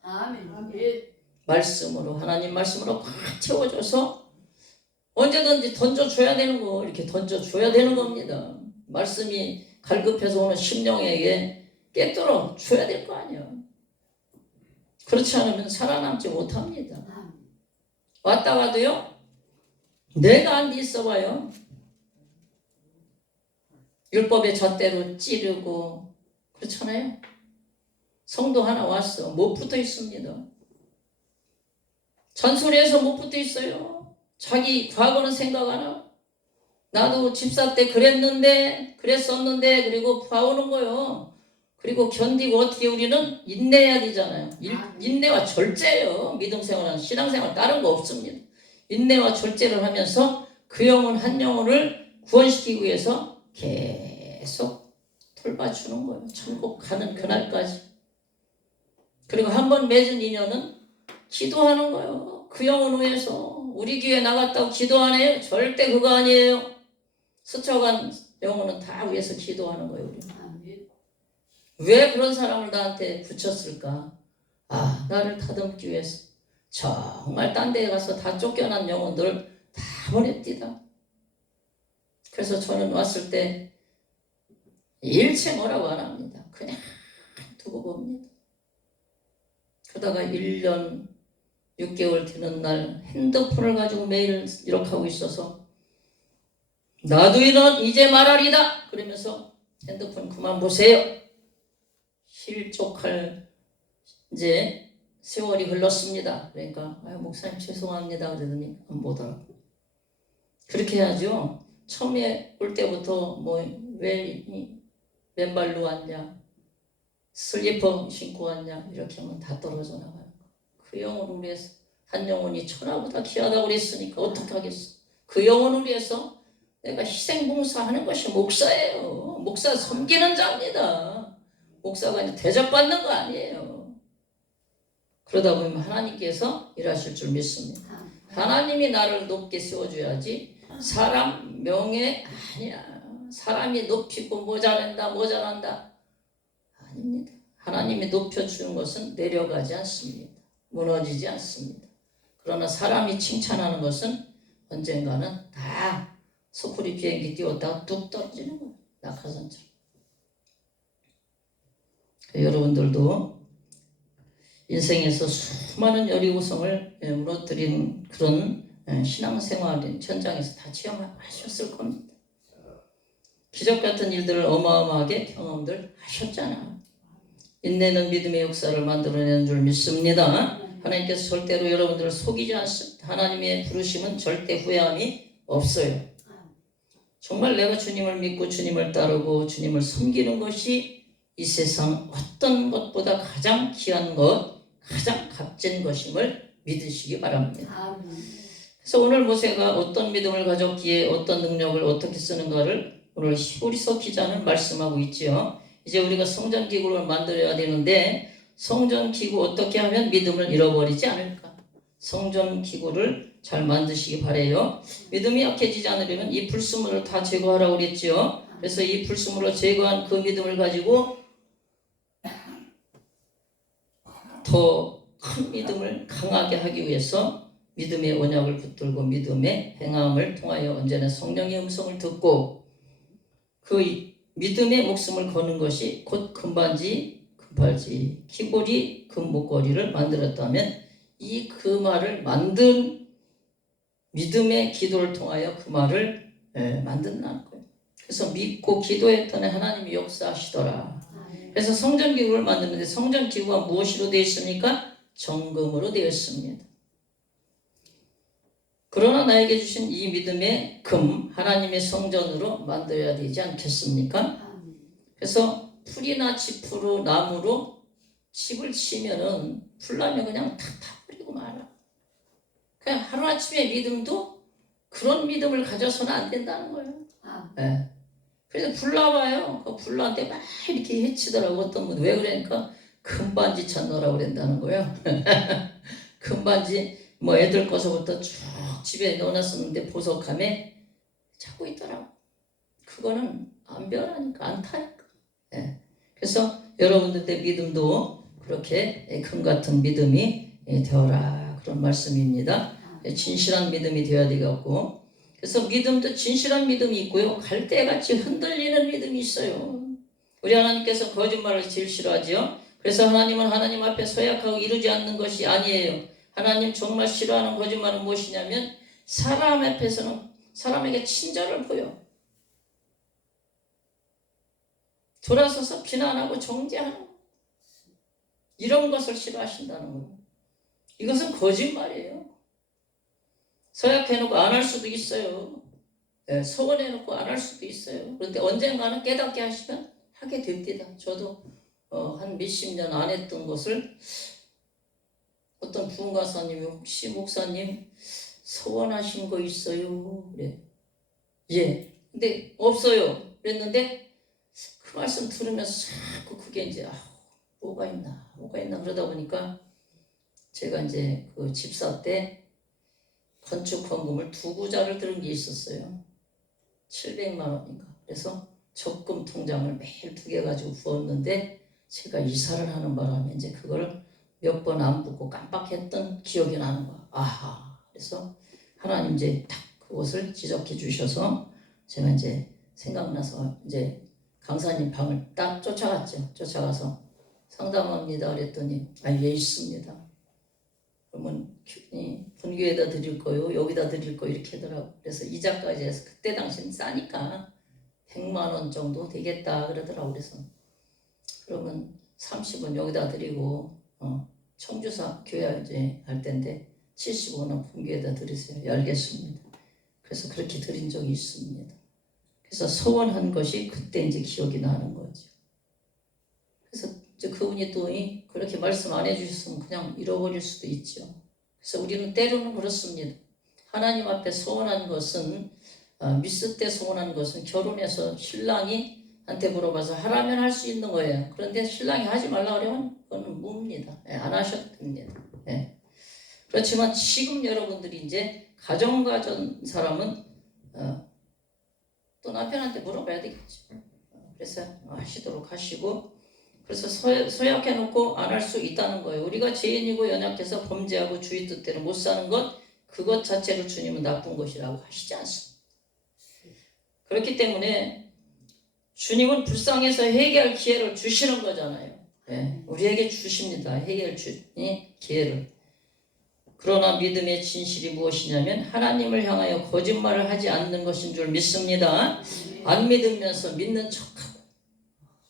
말씀으로, 하나님 말씀으로 꽉 채워줘서 언제든지 던져줘야 되는 거, 이렇게 던져줘야 되는 겁니다. 말씀이 갈급해서 오는 심령에게 깨뚫어 줘야 될 거 아니에요. 그렇지 않으면 살아남지 못합니다. 왔다가도요, 내가 안 있어봐요. 율법의 잣대로 찌르고, 그렇잖아요. 성도 하나 왔어. 못 붙어 있습니다. 잔소리해서 못 붙어 있어요. 자기 과거는 생각 안 하고. 나도 집사 때 그랬었는데, 그리고 봐오는 거요. 그리고 견디고 어떻게 우리는 인내해야 되잖아요. 인내와 절제예요. 믿음 생활은 신앙생활 다른 거 없습니다. 인내와 절제를 하면서 그 영혼 한 영혼을 구원시키기 위해서 계속 돌봐주는 거예요. 천국 가는 그날까지. 그리고 한번 맺은 인연은 기도하는 거예요. 그 영혼 위해서. 우리 교회 나갔다고 기도 안 해요? 절대 그거 아니에요. 스쳐간 영혼은 다 위해서 기도하는 거예요. 우리는. 왜 그런 사람을 나한테 붙였을까? 아, 나를 다듬기 위해서. 정말 딴 데에 가서 다 쫓겨난 영혼들을 다 보냅디다. 그래서 저는 왔을 때 일체 뭐라고 안 합니다. 그냥 두고 봅니다. 그러다가 1년 6개월 되는 날 핸드폰을 가지고 매일 이렇게 하고 있어서 나도 이제 말하리다 그러면서 핸드폰 그만 보세요. 실족할 이제 세월이 흘렀습니다. 그러니까 목사님 죄송합니다 그러더니 안 보더라고. 그렇게 해야죠. 처음에 올 때부터 왜 맨발로 왔냐, 슬리퍼 신고 왔냐 이렇게 하면 다 떨어져 나가요. 그 영혼을 위해서 한 영혼이 천하보다 귀하다고 그랬으니까 어떻게 하겠어. 그 영혼을 위해서 내가 희생봉사하는 것이 목사예요. 목사 섬기는 자입니다. 목사가 이제 대접받는 거 아니에요. 그러다 보면 하나님께서 일하실 줄 믿습니다. 하나님이 나를 높게 세워줘야지 사람 명예 아니야. 사람이 높이고 모자란다 아닙니다. 하나님이 높여주는 것은 내려가지 않습니다. 무너지지 않습니다. 그러나 사람이 칭찬하는 것은 언젠가는 다 소쿠리 비행기 띄웠다가 뚝 떨어지는 거예요. 낙하산처럼. 여러분들도 인생에서 수많은 열이고성을 무너뜨린 그런 신앙생활 현장에서 다 체험하셨을 겁니다. 기적 같은 일들을 어마어마하게 경험들 하셨잖아. 인내는 믿음의 역사를 만들어내는 줄 믿습니다. 하나님께서 절대로 여러분들을 속이지 않습니다. 하나님의 부르심은 절대 후회함이 없어요. 정말 내가 주님을 믿고 주님을 따르고 주님을 섬기는 것이 이 세상 어떤 것보다 가장 귀한 것, 가장 값진 것임을 믿으시기 바랍니다. 그래서 오늘 모세가 어떤 믿음을 가졌기에 어떤 능력을 어떻게 쓰는가를 오늘 히브리서 기자는 말씀하고 있지요. 이제 우리가 성전기구를 만들어야 되는데 성전기구 어떻게 하면 믿음을 잃어버리지 않을까? 성전기구를 잘 만드시기 바래요. 믿음이 약해지지 않으려면 이 불순물을 다 제거하라고 그랬지요. 그래서 이 불순물을 제거한 그 믿음을 가지고 더 큰 믿음을 강하게 하기 위해서 믿음의 언약을 붙들고 믿음의 행함을 통하여 언제나 성령의 음성을 듣고 그 믿음의 목숨을 거는 것이 곧 금반지, 금팔찌, 귀걸이, 금목걸이를 만들었다면 이 그 말을 만든 믿음의 기도를 통하여 그 말을 만든다는 거예요. 그래서 믿고 기도했더니 하나님이 역사하시더라. 그래서 성전기구를 만드는데 성전기구가 무엇으로 되어 있습니까? 정금으로 되어 있습니다. 그러나 나에게 주신 이 믿음의 금 하나님의 성전으로 만들어야 되지 않겠습니까? 그래서 풀이나 지푸로 나무로 집을 치면은 풀나면 그냥 다 버리고 말아. 그냥 하루아침에 믿음도 그런 믿음을 가져서는 안 된다는 거예요. 네. 그래서 불나봐요. 그 불나한테 막 이렇게 해치더라고. 어떤 분 왜 그러니까 금반지 찾느라고 그런다는 거예요. 금반지 뭐 애들 거서부터 쭉 집에 넣어놨었는데 보석함에 찾고 있더라고. 그거는 안 변하니까 안 타니까. 예. 그래서 여러분들의 믿음도 그렇게 금 같은 믿음이 되어라 그런 말씀입니다. 진실한 믿음이 되어야 되겠고, 그래서 믿음도 진실한 믿음이 있고요, 갈대같이 흔들리는 믿음이 있어요. 우리 하나님께서 거짓말을 제일 싫어하죠. 그래서 하나님은 하나님 앞에 서약하고 이루지 않는 것이 아니에요. 하나님 정말 싫어하는 거짓말은 무엇이냐면 사람 앞에서는 사람에게 친절을 보여 돌아서서 비난하고 정죄하는 이런 것을 싫어하신다는 거예요. 이것은 거짓말이에요. 서약해놓고 안 할 수도 있어요. 서원해놓고 안 할 수도 있어요. 그런데 언젠가는 깨닫게 하시면 하게 됩니다. 저도 한 몇십 년 안 했던 것을 어떤 부흥가사님이 혹시 목사님 서원하신 거 있어요? 그래. 예. 근데 없어요. 그랬는데 그 말씀 들으면서 자꾸 그게 이제 뭐가 있나 그러다 보니까 제가 이제 그 집사 때 건축 헌금을 2구자를 들은 게 있었어요. 700만 원인가. 그래서 적금 통장을 매일 2개 가지고 부었는데 제가 이사를 하는 바람에 이제 그걸 몇 번 안 붓고 깜빡했던 기억이 나는 거야. 아하. 그래서 하나님 이제 딱 그것을 지적해 주셔서 제가 이제 생각나서 이제 강사님 방을 딱 쫓아갔죠. 쫓아가서 상담합니다 그랬더니 예 있습니다. 그러면 분교에다 드릴 거요, 여기다 드릴 거 이렇게 하더라고. 그래서 이자까지 해서 그때 당시는 싸니까 100만 원 정도 되겠다 그러더라고. 그래서 그러면 30원 여기다 드리고 청주사 교회 이제 할 텐데 75원 분교에다 드리세요. 예, 알겠습니다. 그래서 그렇게 드린 적이 있습니다. 그래서 서원한 것이 그때 이제 기억이 나는 거죠. 그래서 이제 그분이 또 그렇게 말씀 안 해주셨으면 그냥 잃어버릴 수도 있죠. 그래서 우리는 때로는 그렇습니다. 하나님 앞에 소원한 것은 미스 때 소원한 것은 결혼해서 신랑이 한테 물어봐서 하라면 할 수 있는 거예요. 그런데 신랑이 하지 말라 그러면 그건 무입니다. 안 하셔도 됩니다. 그렇지만 지금 여러분들이 이제 가정 가진 사람은 또 남편한테 물어봐야 되겠죠. 그래서 하시도록 하시고, 그래서 서약해놓고 안 할 수 있다는 거예요. 우리가 죄인이고 연약해서 범죄하고 주의 뜻대로 못 사는 것, 그것 자체를 주님은 나쁜 것이라고 하시지 않습니다. 그렇기 때문에 주님은 불쌍해서 회개할 기회를 주시는 거잖아요. 우리에게 주십니다. 해결 기회를. 그러나 믿음의 진실이 무엇이냐면 하나님을 향하여 거짓말을 하지 않는 것인 줄 믿습니다. 안 믿으면서 믿는 척하고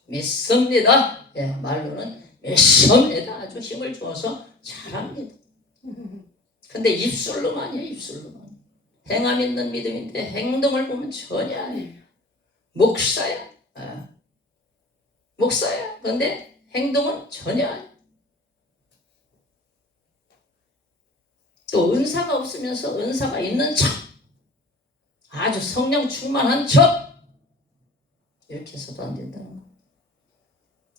믿습니다. 말로는 믿습니다. 아주 힘을 주어서 잘합니다. 근데 입술로만이에요. 입술로만. 행함 있는 믿음인데 행동을 보면 전혀 아니에요. 목사야. 목사야. 근데 행동은 전혀 아니에요. 또 은사가 없으면서 은사가 있는 척, 아주 성령 충만한 척, 이렇게 해서도 안 된다는 거예요.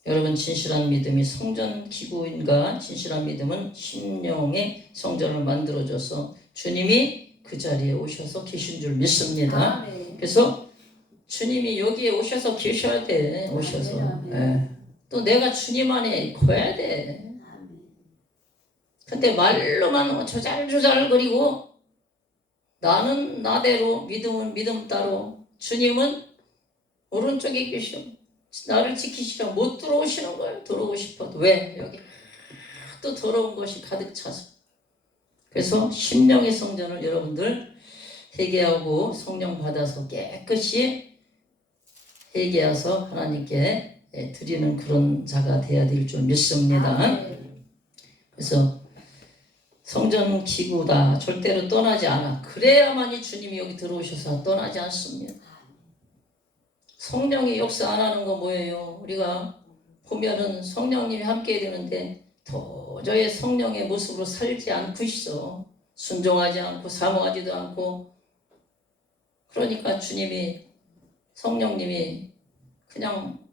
여러분, 진실한 믿음이 성전 기구인가? 진실한 믿음은 심령의 성전을 만들어줘서 주님이 그 자리에 오셔서 계신 줄 믿습니다. 그래서 주님이 여기에 오셔서 계셔야 돼. 오셔서. 또 내가 주님 안에 거야 돼. 근데 말로만 조잘조잘거리고 나는 나대로, 믿음은 믿음 따로, 주님은 오른쪽에 계셔 나를 지키시려 못 들어오시는 거예요. 들어오고 싶어도. 왜? 여기 또 더러운 것이 가득 차서. 그래서 심령의 성전을 여러분들 회개하고 성령 받아서 깨끗이 회개해서 하나님께 드리는 그런 자가 되어야 될 줄 믿습니다. 그래서 성전 기구다. 절대로 떠나지 않아. 그래야만이 주님이 여기 들어오셔서 떠나지 않습니다. 성령이 역사 안 하는 거 뭐예요? 우리가 보면은 성령님이 함께 되는데 도저히 성령의 모습으로 살지 않고 있어. 순종하지 않고 사모하지도 않고. 그러니까 주님이 성령님이 그냥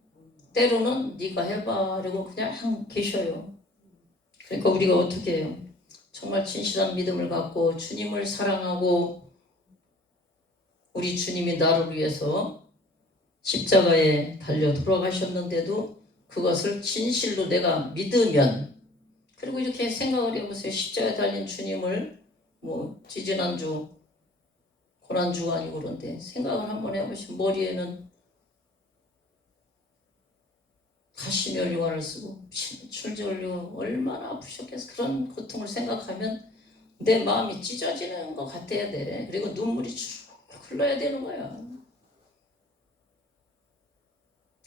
때로는 네가 해봐 그리고 그냥 계셔요. 그러니까 우리가 어떻게 해요? 정말 진실한 믿음을 갖고 주님을 사랑하고 우리 주님이 나를 위해서 십자가에 달려 돌아가셨는데도 그것을 진실로 내가 믿으면, 그리고 이렇게 생각을 해보세요. 십자가에 달린 주님을 뭐 지지난주 고난주가 아니고 그런데 생각을 한번 해보시면 머리에는 가시면류관을 쓰고 출절료 얼마나 아프셨겠어. 그런 고통을 생각하면 내 마음이 찢어지는 것 같아야 돼. 그리고 눈물이 쭉 흘러야 되는 거야.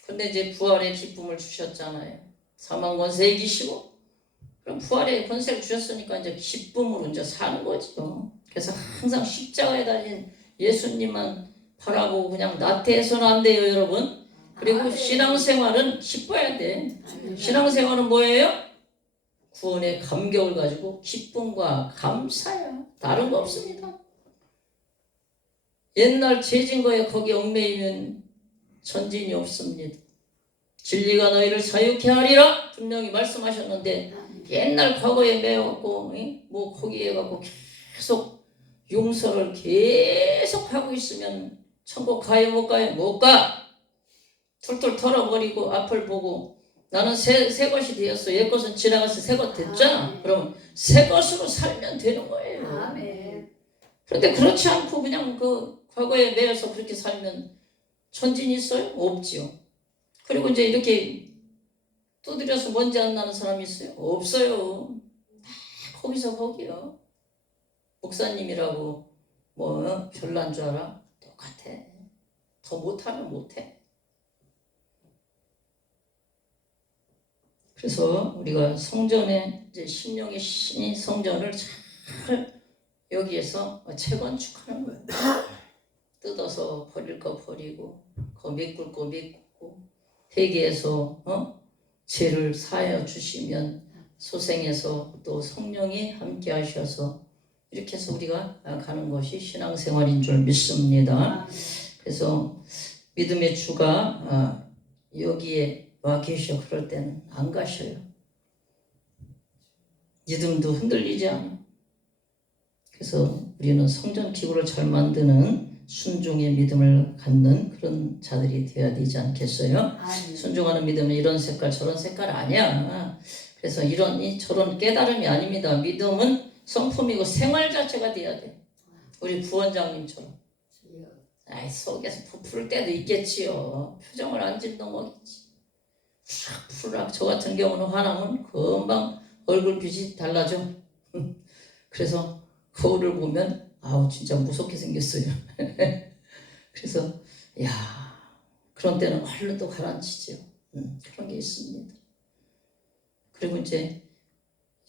근데 이제 부활의 기쁨을 주셨잖아요. 사망 권세 이기시고 그럼 부활의 권세를 주셨으니까 이제 기쁨으로 이제 사는 거죠. 그래서 항상 십자가에 달린 예수님만 바라보고 그냥 나태해서는 안 돼요, 여러분. 그리고 신앙생활은 기뻐야 돼. 신앙생활은 뭐예요? 구원의 감격을 가지고 기쁨과 감사야. 다른 거 없습니다. 옛날 죄진 거에 거기 얽매이면 전진이 없습니다. 진리가 너희를 자유케 하리라 분명히 말씀하셨는데 옛날 과거에 매였고 뭐 거기에 갖고 계속 용서를 계속 하고 있으면 천국 가요 못 가요? 못 가. 툴툴 털어버리고 앞을 보고 나는 새 것이 되었어. 옛 것은 지나가서 새 것 됐잖아. 그러면 새 것으로 살면 되는 거예요. 아멘. 그런데 그렇지 않고 그냥 그 과거에 매여서 그렇게 살면 전진이 있어요? 없지요. 그리고 이제 이렇게 두드려서 먼지 안 나는 사람이 있어요? 없어요. 다 거기서 거기요. 목사님이라고 뭐 별난 줄 알아? 똑같아. 더 못하면 못해. 그래서 우리가 성전에 이제 심령의 신이 성전을 잘 여기에서 재건축하는 거예요. 뜯어서 버릴 거 버리고, 메꿀 거 메꾸고, 회개해서 죄를 사하여 주시면 소생해서 또 성령이 함께 하셔서 이렇게 해서 우리가 가는 것이 신앙생활인 줄 믿습니다. 그래서 믿음의 주가 여기에 와 계셔. 그럴 때는 안 가셔요. 믿음도 흔들리지 않아. 그래서 우리는 성전 기구를 잘 만드는 순종의 믿음을 갖는 그런 자들이 되어야 되지 않겠어요? 아니. 순종하는 믿음은 이런 색깔 저런 색깔 아니야. 그래서 이런 저런 깨달음이 아닙니다. 믿음은 성품이고 생활 자체가 돼야 돼. 우리 부원장님처럼. 아이 속에서 부풀 때도 있겠지요. 표정을 안 짓는 거겠지. 푸락 저 같은 경우는 화나면 금방 얼굴빛이 달라져. 그래서 거울을 보면 아우 진짜 무섭게 생겼어요. 그래서 야 그런 때는 얼른 또 가라앉히죠. 그런 게 있습니다. 그리고 이제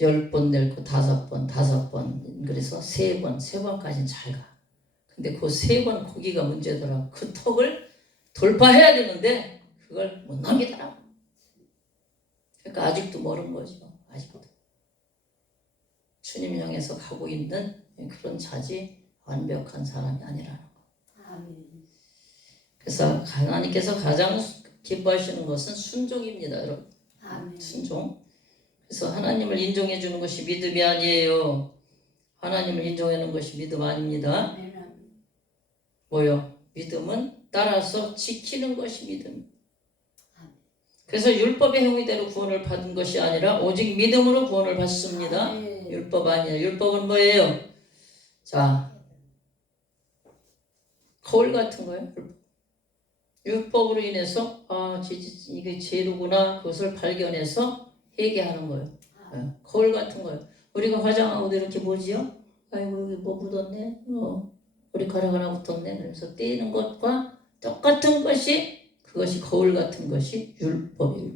10번 낼고 5번 그래서 3번까지는 잘 가. 근데 그 3번 거기가 문제더라. 그 턱을 돌파해야 되는데 그걸 못 넘기더라고. 그러니까 아직도 멀은 거죠. 아직도. 주님 향해서 가고 있는 그런 자지 완벽한 사람이 아니라는 거. 그래서 하나님께서 가장 기뻐하시는 것은 순종입니다, 여러분. 순종. 그래서 하나님을 인정해 주는 것이 믿음이 아니에요. 하나님을 인정하는 것이 믿음 아닙니다. 뭐요? 믿음은 따라서 지키는 것이 믿음. 그래서 율법의 행위대로 구원을 받은 것이 아니라 오직 믿음으로 구원을 받습니다. 율법 아니에요. 율법은 뭐예요? 자, 거울 같은 거예요. 율법으로 인해서 이게 죄로구나 그것을 발견해서 회개하는 거예요. 거울 같은 거예요. 우리가 화장하고도 이렇게 보지요? 아이고 여기 뭐 묻었네. 머리카락 하나 붙었네. 그래서 떼는 것과 똑같은 것이 그것이 거울 같은 것이 율법이에요.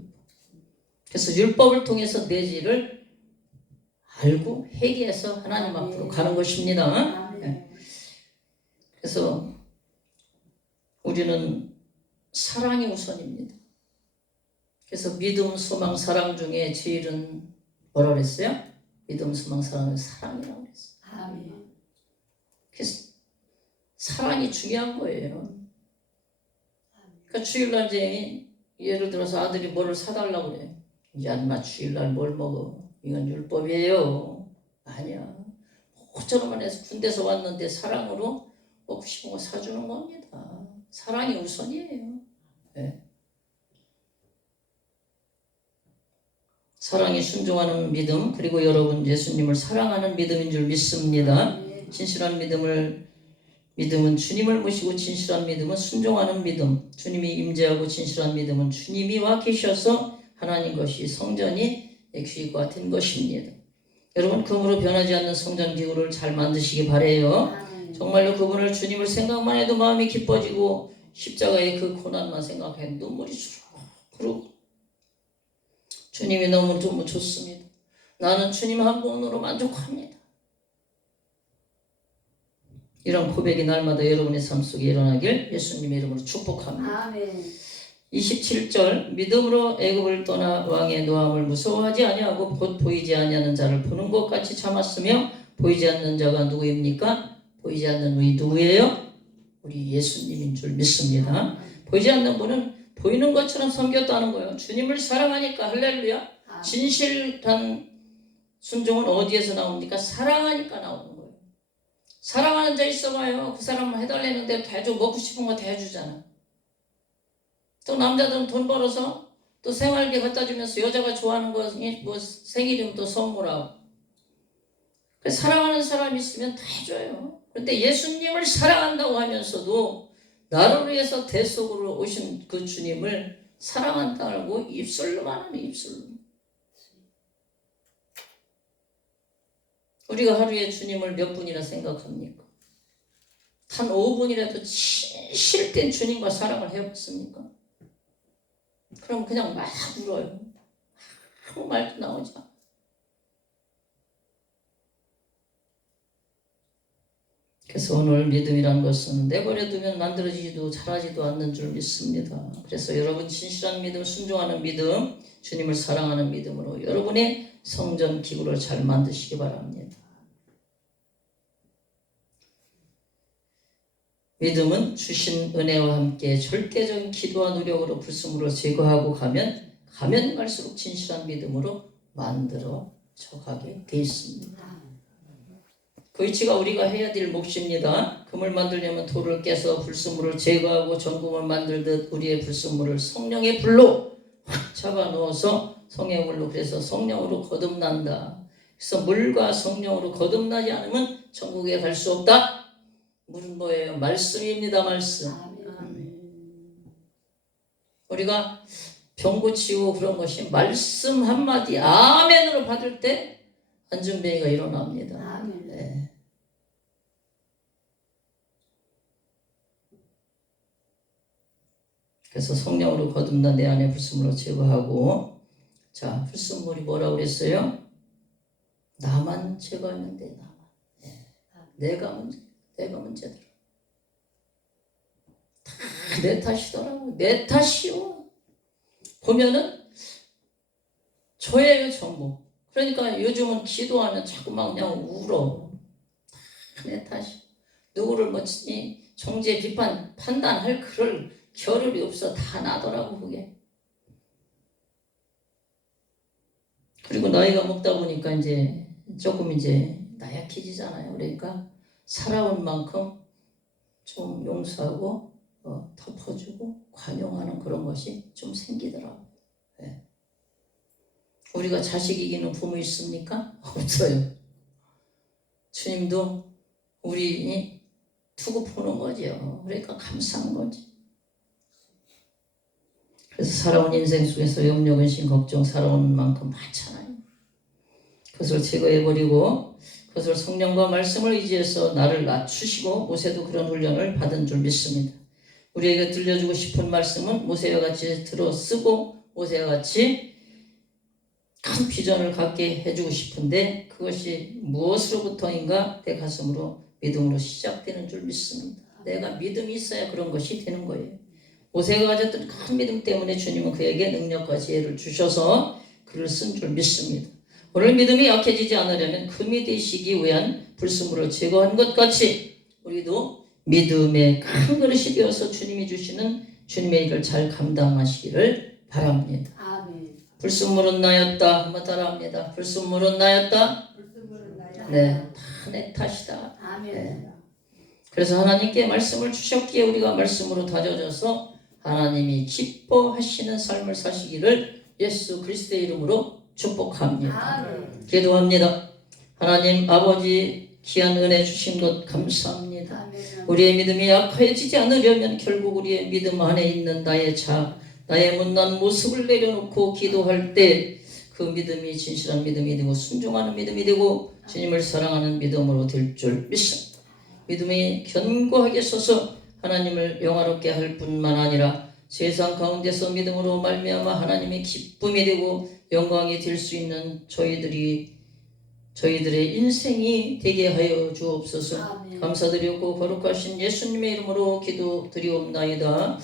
그래서 율법을 통해서 내 죄를 알고 회개해서 하나님 앞으로 가는 것입니다. 네. 그래서 우리는 사랑이 우선입니다. 그래서 믿음, 소망, 사랑 중에 제일은 뭐라고 그랬어요? 믿음, 소망, 사랑은 사랑이라고 그랬어요. 아멘. 그래서 사랑이 중요한 거예요. 그러니까 주일날 이제 예를 들어서 아들이 뭐를 사달라고 그래요. 이제 엄마 주일날 뭘 먹어? 이건 율법이에요. 아니야. 호처럼만 해서 군대에서 왔는데 사랑으로 먹고 싶은 거 사주는 겁니다. 사랑이 우선이에요. 네. 사랑이 순종하는 믿음, 그리고 여러분 예수님을 사랑하는 믿음인 줄 믿습니다. 진실한 믿음은 주님을 모시고, 진실한 믿음은 순종하는 믿음, 주님이 임재하고 진실한 믿음은 주님이 와 계셔서 하나님 것이 성전이 귀가 된 것입니다. 여러분 금으로 변하지 않는 성전 기구를 잘 만드시기 바래요. 정말로 그분을 주님을 생각만 해도 마음이 기뻐지고 십자가의 그 고난만 생각해 눈물이 주르륵 흐르고 주님이 너무 좋습니다. 나는 주님 한 분으로 만족합니다. 이런 고백이 날마다 여러분의 삶 속에 일어나길 예수님의 이름으로 축복합니다. 아멘. 27절 믿음으로 애굽을 떠나 왕의 노함을 무서워하지 아니하고 곧 보이지 아니하는 자를 보는 것 같이 참았으며 보이지 않는 자가 누구입니까? 보이지 않는 분이 누구예요? 우리 예수님인 줄 믿습니다. 보이지 않는 분은 보이는 것처럼 섬겼다는 거예요. 주님을 사랑하니까. 할렐루야. 진실한 순종은 어디에서 나옵니까? 사랑하니까 나오는 거예요. 사랑하는 자 있어봐요. 그 사람 해달라는 대로 다 해줘. 먹고 싶은 거 다 해주잖아. 또 남자들은 돈 벌어서 또 생활비 갖다 주면서 여자가 좋아하는 거 뭐 생일이면 또 선물하고. 사랑하는 사람이 있으면 다 해줘요. 그런데 예수님을 사랑한다고 하면서도 나를 위해서 대속으로 오신 그 주님을 사랑한다고 입술로만 하는 입술로. 우리가 하루에 주님을 몇 분이나 생각합니까? 단 5분이라도 진실된 주님과 사랑을 해봤습니까? 그럼 그냥 막 울어요. 아무 말도 나오지 않아. 그래서 오늘 믿음이란 것은 내버려두면 만들어지지도 자라지도 않는 줄 믿습니다. 그래서 여러분 진실한 믿음, 순종하는 믿음, 주님을 사랑하는 믿음으로 여러분의 성전 기구를 잘 만드시기 바랍니다. 믿음은 주신 은혜와 함께 절대적인 기도와 노력으로 불순물을 제거하고 가면 갈수록 진실한 믿음으로 만들어져 가게 돼 있습니다. 그 위치가 우리가 해야 될 몫입니다. 금을 만들려면 돌을 깨서 불순물을 제거하고 정금을 만들듯 우리의 불순물을 성령의 불로 확 잡아넣어서 성령의 불로, 그래서 성령으로 거듭난다. 그래서 물과 성령으로 거듭나지 않으면 천국에 갈 수 없다. 물은 뭐예요? 말씀입니다. 말씀. 우리가 병 고치고 그런 것이 말씀 한마디 아멘으로 받을 때 안전병이가 일어납니다. 네. 그래서 성령으로 거듭난 내 안에 불순물을 제거하고, 자, 불순물이 뭐라고 그랬어요? 나만 제거하면 돼. 나만. 네. 내가 문제더라. 다 내 탓이더라고. 내 탓이요. 보면은 저예요, 전부. 그러니까 요즘은 기도하면 자꾸만 그냥 울어. 다 내 탓이. 누구를 뭐 정죄, 비판, 판단할 그럴 겨를이 없어. 다 나더라고 그게. 그리고 나이가 먹다 보니까 이제 조금 이제 나약해지잖아요. 그러니까 살아온 만큼 좀 용서하고 덮어주고 관용하는 그런 것이 좀 생기더라고요. 네. 우리가 자식 이기는 부모 있습니까? 없어요. 주님도 우리 두고 보는 거죠. 그러니까 감사한 거지. 그래서 살아온 인생 속에서 염려, 근심, 걱정 살아온 만큼 많잖아요. 그것을 제거해버리고 그것을 성령과 말씀을 의지해서 나를 낮추시고, 모세도 그런 훈련을 받은 줄 믿습니다. 우리에게 들려주고 싶은 말씀은 모세와 같이 들어 쓰고 모세와 같이 큰 비전을 갖게 해주고 싶은데 그것이 무엇으로부터인가 내 가슴으로 믿음으로 시작되는 줄 믿습니다. 내가 믿음이 있어야 그런 것이 되는 거예요. 모세가 가졌던 큰 믿음 때문에 주님은 그에게 능력과 지혜를 주셔서 그를 쓴 줄 믿습니다. 오늘 믿음이 약해지지 않으려면 금이 되시기 위한 불순물을 제거한 것 같이 우리도 믿음의 큰 그릇이 되어서 주님이 주시는 주님의 일을 잘 감당하시기를 바랍니다. 아멘. 불순물은 나였다. 한번 따라합니다. 불순물은 나였다. 불순물은 나야. 네, 다 내 탓이다. 아멘. 네. 그래서 하나님께 말씀을 주셨기에 우리가 말씀으로 다져져서 하나님이 기뻐하시는 삶을 사시기를 예수 그리스도의 이름으로 축복합니다. 아멘. 기도합니다. 하나님 아버지 귀한 은혜 주신 것 감사합니다. 아멘. 우리의 믿음이 약해지지 않으려면 결국 우리의 믿음 안에 있는 나의 못난 모습을 내려놓고 기도할 때 그 믿음이 진실한 믿음이 되고 순종하는 믿음이 되고 주님을 사랑하는 믿음으로 될 줄 믿습니다. 믿음이 견고하게 서서 하나님을 영화롭게 할 뿐만 아니라 세상 가운데서 믿음으로 말미암아 하나님의 기쁨이 되고 영광이 될 수 있는 저희들의 인생이 되게 하여 주옵소서. 아멘. 감사드리고 거룩하신 예수님의 이름으로 기도드리옵나이다.